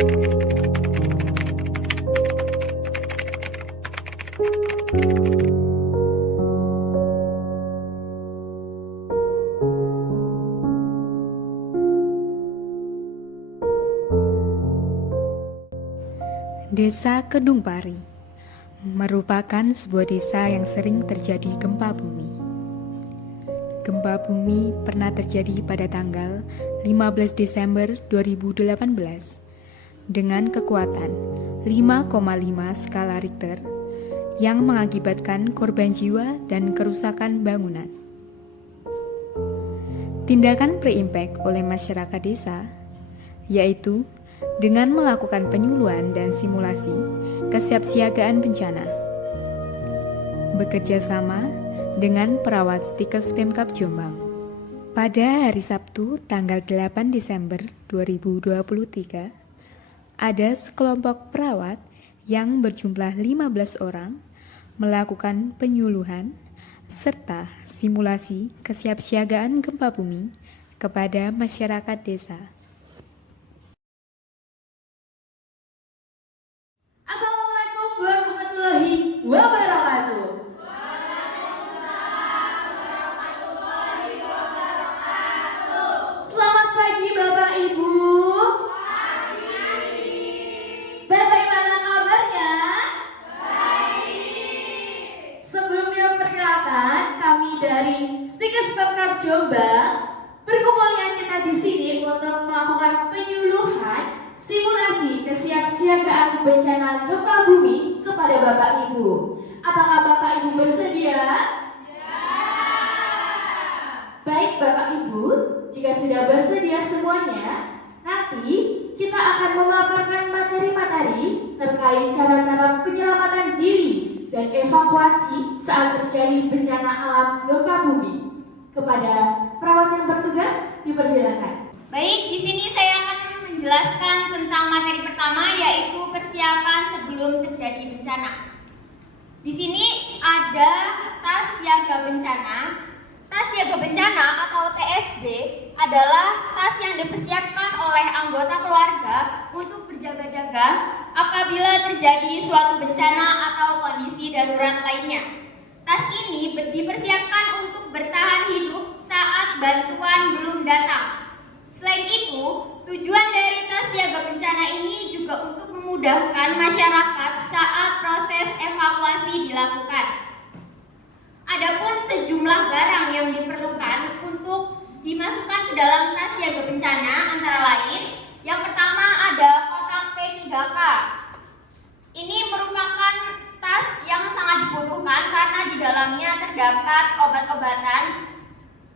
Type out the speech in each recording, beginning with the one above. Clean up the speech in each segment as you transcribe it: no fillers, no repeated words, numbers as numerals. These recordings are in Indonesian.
Desa Kedung Pari merupakan sebuah desa yang sering terjadi gempa bumi. Gempa bumi pernah terjadi pada tanggal 15 Desember 2018 dengan kekuatan 5,5 skala Richter yang mengakibatkan korban jiwa dan kerusakan bangunan. Tindakan pre-impact oleh masyarakat desa yaitu dengan melakukan penyuluhan dan simulasi kesiapsiagaan bencana. Bekerja sama dengan perawat Stikes Pemkab Jombang. Pada hari Sabtu tanggal 8 Desember 2023, ada sekelompok perawat yang berjumlah 15 orang melakukan penyuluhan serta simulasi kesiapsiagaan gempa bumi kepada masyarakat desa. Assalamualaikum warahmatullahi wabarakatuh. Selamat pagi Bapak Ibu. Bagaimana kabarnya? Baik. Sebelumnya perkenalkan, kami dari Stikes Pemkab Jombang berkumpulnya kita di sini untuk melakukan penyuluhan simulasi kesiapsiagaan bencana gempa bumi kepada Bapak Ibu. Apakah Bapak Ibu bersedia? Ya. Baik Bapak Ibu, jika sudah bersedia semuanya, nanti kita akan memaparkan materi-materi terkait cara-cara penyelamatan diri dan evakuasi saat terjadi bencana alam gempa bumi. Kepada perawat yang bertugas, dipersilakan. Baik, di sini saya akan menjelaskan tentang materi pertama, yaitu persiapan sebelum terjadi bencana. Di sini ada tas siaga bencana. Tas siaga bencana atau TSB adalah tas yang dipersiapkan oleh anggota keluarga untuk berjaga-jaga apabila terjadi suatu bencana atau kondisi darurat lainnya. Tas ini dipersiapkan untuk bertahan hidup saat bantuan belum datang. Selain itu, tujuan dari tas siaga bencana ini juga untuk memudahkan masyarakat saat proses evakuasi dilakukan. Adapun sejumlah barang yang diperlukan untuk dimasukkan ke dalam tas siaga bencana antara lain, yang pertama ada kotak P3K. Ini merupakan tas yang sangat dibutuhkan karena di dalamnya terdapat obat-obatan.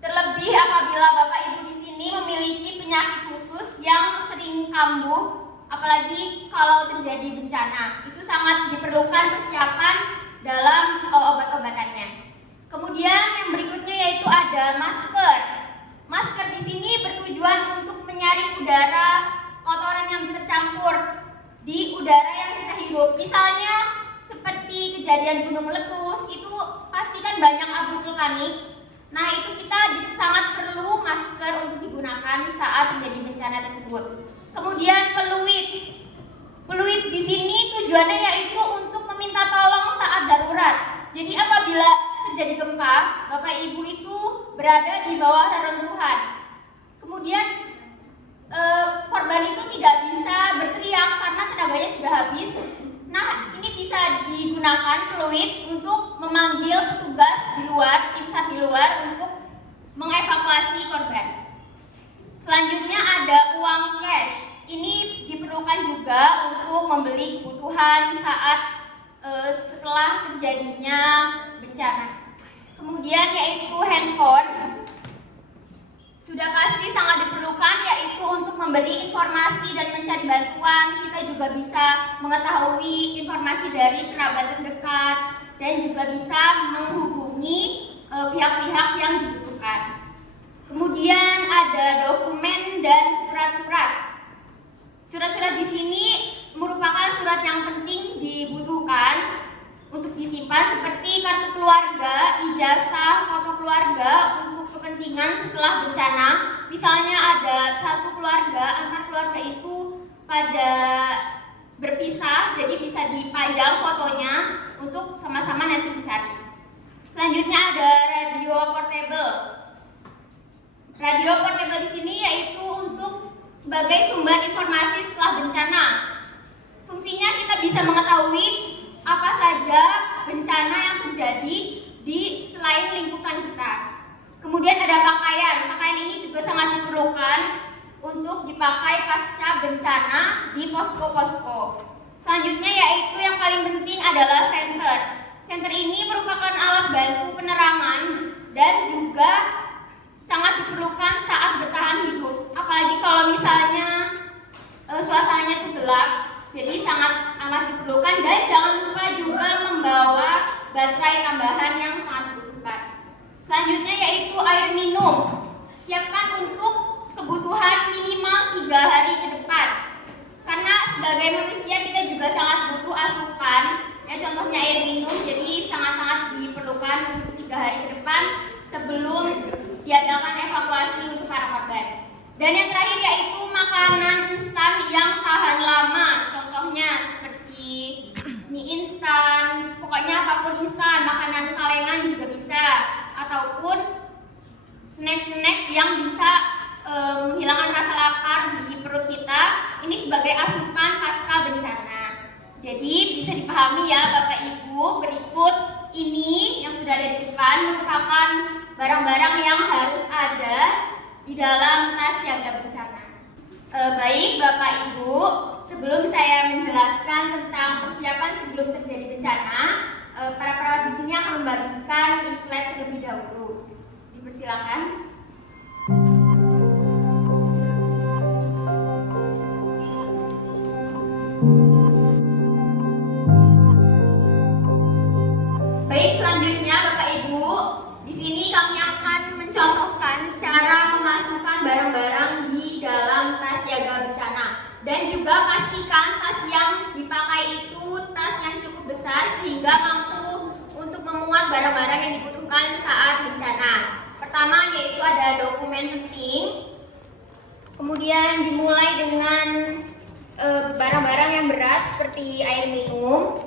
Terlebih apabila Bapak Ibu di sini memiliki penyakit khusus yang sering kambuh, apalagi kalau terjadi bencana, itu sangat diperlukan persiapan dalam obat-obatannya. Kemudian yang berikutnya yaitu ada masker. Masker di sini bertujuan untuk menyaring udara kotoran yang tercampur di udara yang kita hirup. Misalnya seperti kejadian gunung meletus, itu pastikan banyak abu vulkanik. Nah, itu kita sangat perlu masker untuk digunakan saat terjadi bencana tersebut. Kemudian peluit. Peluit di sini tujuannya yaitu untuk meminta tolong saat darurat. Jadi apabila terjadi gempa, Bapak Ibu itu berada di bawah reruntuhan. Kemudian korban itu tidak bisa berteriak karena tenaganya sudah habis. Nah, ini bisa digunakan peluit untuk memanggil petugas di luar, tim SAR di luar untuk mengevakuasi korban. Selanjutnya ada uang cash. Ini diperlukan juga untuk membeli kebutuhan saat setelah terjadinya bencana. Kemudian yaitu handphone. Sudah pasti sangat diperlukan, yaitu untuk memberi informasi dan mencari bantuan. Kita juga bisa mengetahui informasi dari kerabat terdekat dan juga bisa menghubungi pihak-pihak yang dibutuhkan. Kemudian ada dokumen dan surat-surat. Surat-surat di sini merupakan surat yang penting dibutuhkan untuk disimpan, seperti kartu keluarga, ijazah, foto keluarga untuk kepentingan setelah bencana. Misalnya ada satu keluarga, antar keluarga itu pada berpisah, jadi bisa dipajang fotonya untuk sama-sama nanti dicari. Selanjutnya ada radio portable. Radio portable di sini yaitu untuk sebagai sumber informasi setelah bencana. Fungsinya kita bisa mengetahui apa saja bencana yang terjadi di selain lingkungan kita. Kemudian ada pakaian. Pakaian ini juga sangat diperlukan untuk dipakai pasca bencana di posko-posko. Selanjutnya yaitu yang paling penting adalah senter. Senter ini merupakan alat bantu penerangan dan juga sangat diperlukan saat bertahan hidup. Apalagi kalau misalnya suasananya itu gelap, jadi sangat amat diperlukan. Dan jangan lupa juga membawa baterai tambahan yang sangat dibutuhkan. Selanjutnya yaitu air minum. Siapkan untuk kebutuhan minimal 3 hari ke depan. Karena sebagai manusia kita juga sangat butuh asupan. Ya, contohnya air minum, jadi sangat-sangat diperlukan untuk 3 hari ke depan sebelum diadakan evakuasi untuk para korban. Dan yang terakhir yaitu makanan instan yang tahan lama. Contohnya seperti mie instan, pokoknya apapun instan, makanan kalengan juga bisa, ataupun snack-snack yang bisa menghilangkan rasa lapar di perut kita. Ini sebagai asupan pasca bencana. Jadi bisa dipahami ya Bapak Ibu, berikut ini yang sudah ada di depan merupakan barang-barang yang harus ada di dalam tas siaga bencana. Baik Bapak Ibu, sebelum saya menjelaskan tentang persiapan sebelum terjadi bencana, para perawat di sini akan membagikan leaflet terlebih dahulu. Dipersilakan. Baik, selanjutnya Bapak Ibu, di sini kami akan mencontohkan cara memasukkan barang-barang di dalam tas siaga bencana. Dan juga pastikan tas yang dipakai itu tas yang cukup besar sehingga mampu untuk memuat barang-barang yang dibutuhkan saat bencana. Pertama yaitu ada dokumen penting. Kemudian dimulai dengan barang-barang yang berat seperti air minum.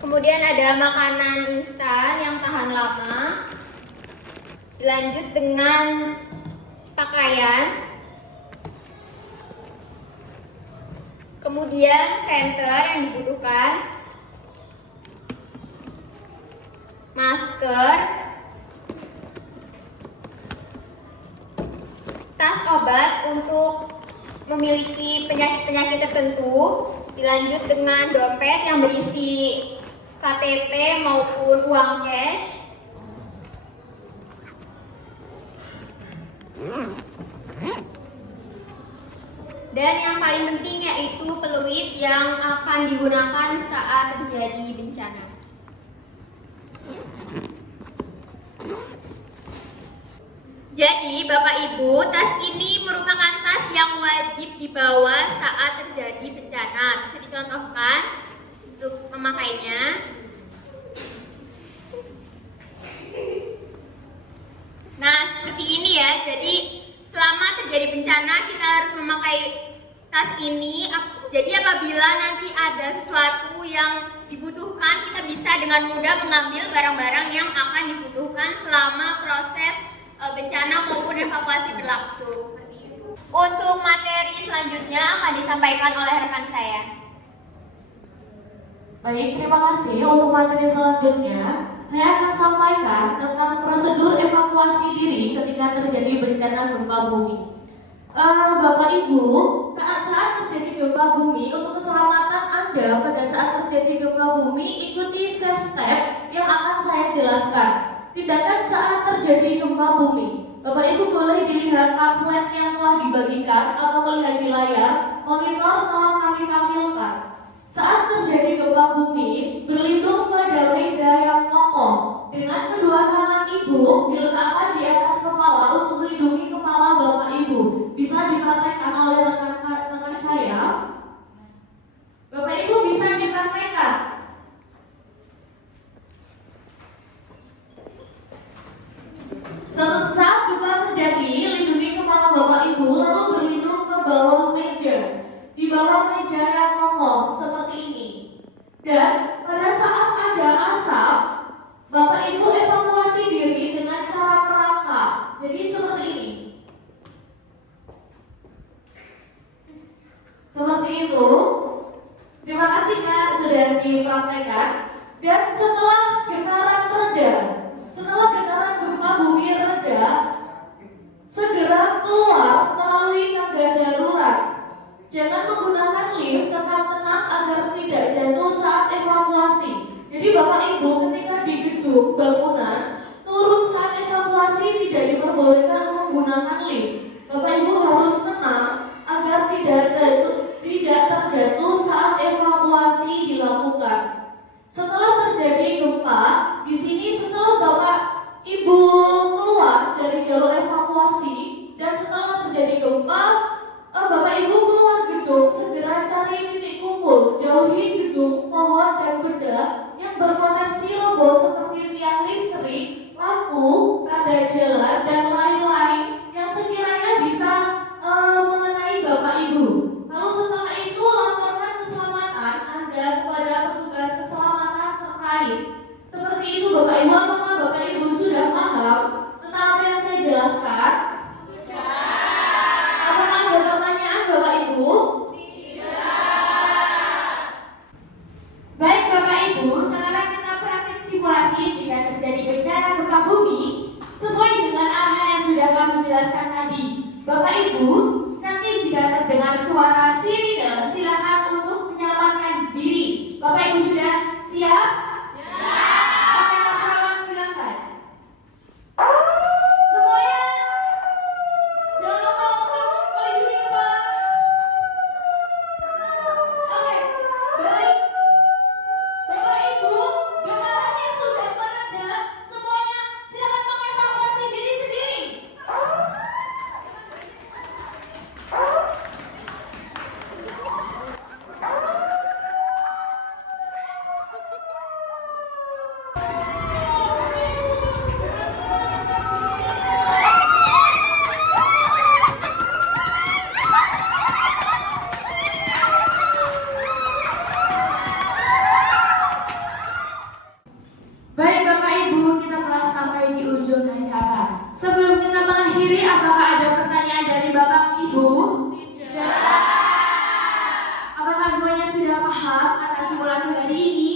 Kemudian ada makanan instan yang tahan lama. Dilanjut dengan pakaian. Kemudian senter yang dibutuhkan. Masker. Tas obat untuk memiliki penyakit-penyakit tertentu. Dilanjut dengan dompet yang berisi KTP maupun uang cash. Dan yang paling penting yaitu peluit yang akan digunakan saat terjadi bencana. Jadi Bapak Ibu, tas ini merupakan tas yang wajib dibawa saat terjadi bencana. Bisa dicontohkan untuk memakainya. Nah, seperti ini ya. Jadi selama terjadi bencana kita harus memakai tas ini. Jadi apabila nanti ada sesuatu yang dibutuhkan, kita bisa dengan mudah mengambil barang-barang yang akan dibutuhkan selama proses bencana maupun evakuasi berlangsung. Seperti itu. Untuk materi selanjutnya akan disampaikan oleh rekan saya. Baik, terima kasih. Untuk materi selanjutnya, saya akan sampaikan tentang prosedur evakuasi diri ketika terjadi bencana gempa bumi. Bapak Ibu, saat terjadi gempa bumi, untuk keselamatan Anda pada saat terjadi gempa bumi, ikuti step yang akan saya jelaskan. Tindakan saat terjadi gempa bumi. Bapak Ibu boleh dilihat pamflet yang telah dibagikan atau melihat di layar, monitor telah kami tampilkan. Saat terjadi gempa bumi, berlindung pada meja yang kokoh. Dengan kedua tangan Ibu diletakkan di atas kepala untuk melindungi kepala Bapak Ibu. Bisa dipraktekkan oleh rekan saya. Bapak Ibu bisa dipraktekkan. Saat gempa terjadi, lindungi kepala Bapak Ibu lalu berlindung Ibu. Terima kasih Kak sudah dipraktekkan. Dan setelah getaran reda, setelah getaran gempa bumi reda, segera keluar melalui tangga darurat. Jangan menggunakan lift, tetap tenang agar tidak jatuh saat evakuasi. Jadi Bapak Ibu ketika di gedung bangunan turun saat evakuasi tidak diperbolehkan menggunakan lift. Bapak Ibu harus tenang agar tidak terjatuh saat evakuasi dilakukan. Setelah terjadi gempa, di sini setelah Bapak Ibu keluar dari jalur evakuasi dan setelah terjadi gempa, Bapak Ibu keluar gedung, segera cari titik kumpul, jauhi gedung, pohon dan benda yang berpotensi roboh seperti tiang listrik, lampu, tanda jalan dan lain-lain yang sekiranya bisa mengenai Bapak Ibu. Lalu setelah itu laporkan keselamatan Anda kepada petugas keselamatan terkait. Seperti itu Bapak Ibu, apakah Bapak Ibu sudah paham tentang apa yang saya jelaskan? Apakah ada pertanyaan Bapak Ibu? Baik Bapak Ibu, sekarang kita praktik simulasi jika terjadi bencana gempa bumi sesuai dengan arahan yang sudah kami jelaskan tadi. Bapak Ibu, nanti jika terdengar suara sirine, silakan untuk menyelamatkan diri. Bapak Ibu sudah siap? Pakai kawan silakan. Semuanya jangan lupa untuk melindungi kepala. Oke, baik. Bapak Ibu, getarannya sudah mereda. Semuanya silakan mengevakuasi diri sendiri. Baik Bapak Ibu, kita telah sampai di ujung acara. Sebelum kita mengakhiri, apakah ada pertanyaan dari Bapak Ibu? Tidak. Apakah semuanya sudah paham atas simulasi hari ini?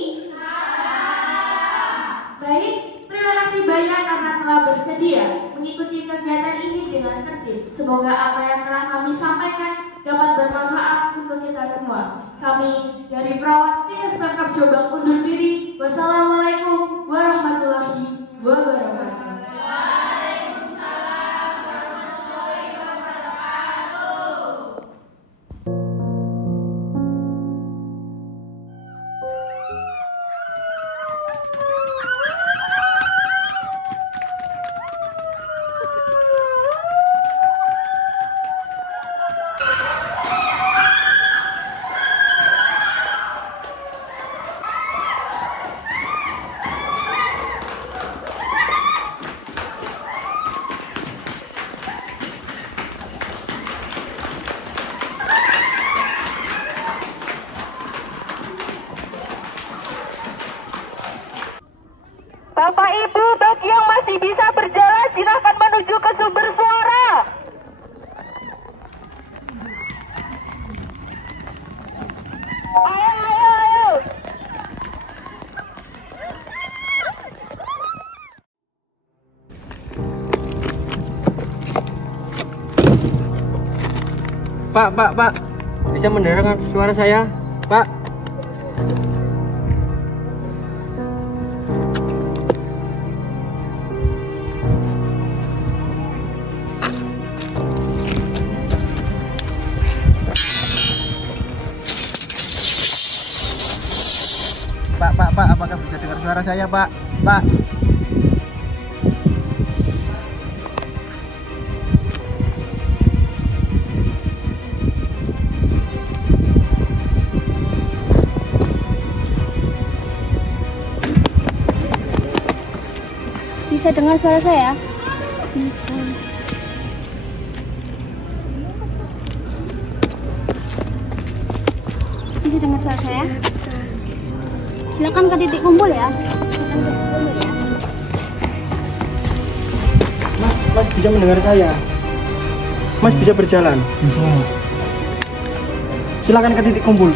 Baik, terima kasih banyak karena telah bersedia mengikuti kegiatan ini dengan tertib. Semoga apa yang telah kami sampaikan dapat bermanfaat untuk kita semua. Kami dari Perawat Stikes Pemkab Jombang undur diri. Wassalamualaikum warahmatullahi wabarakatuh. Bapak Ibu, bagi yang masih bisa berjalan, silahkan menuju ke sumber suara. Ayo, ayo, ayo. Pak, bisa mendengar suara saya, Pak? Pak, apakah bisa dengar suara saya, Pak? Pak. Bisa dengar suara saya? Bisa. Bisa dengar suara saya? Silakan ke titik kumpul ya. Mas bisa mendengar saya? Mas bisa berjalan? Bisa. Silakan ke titik kumpul.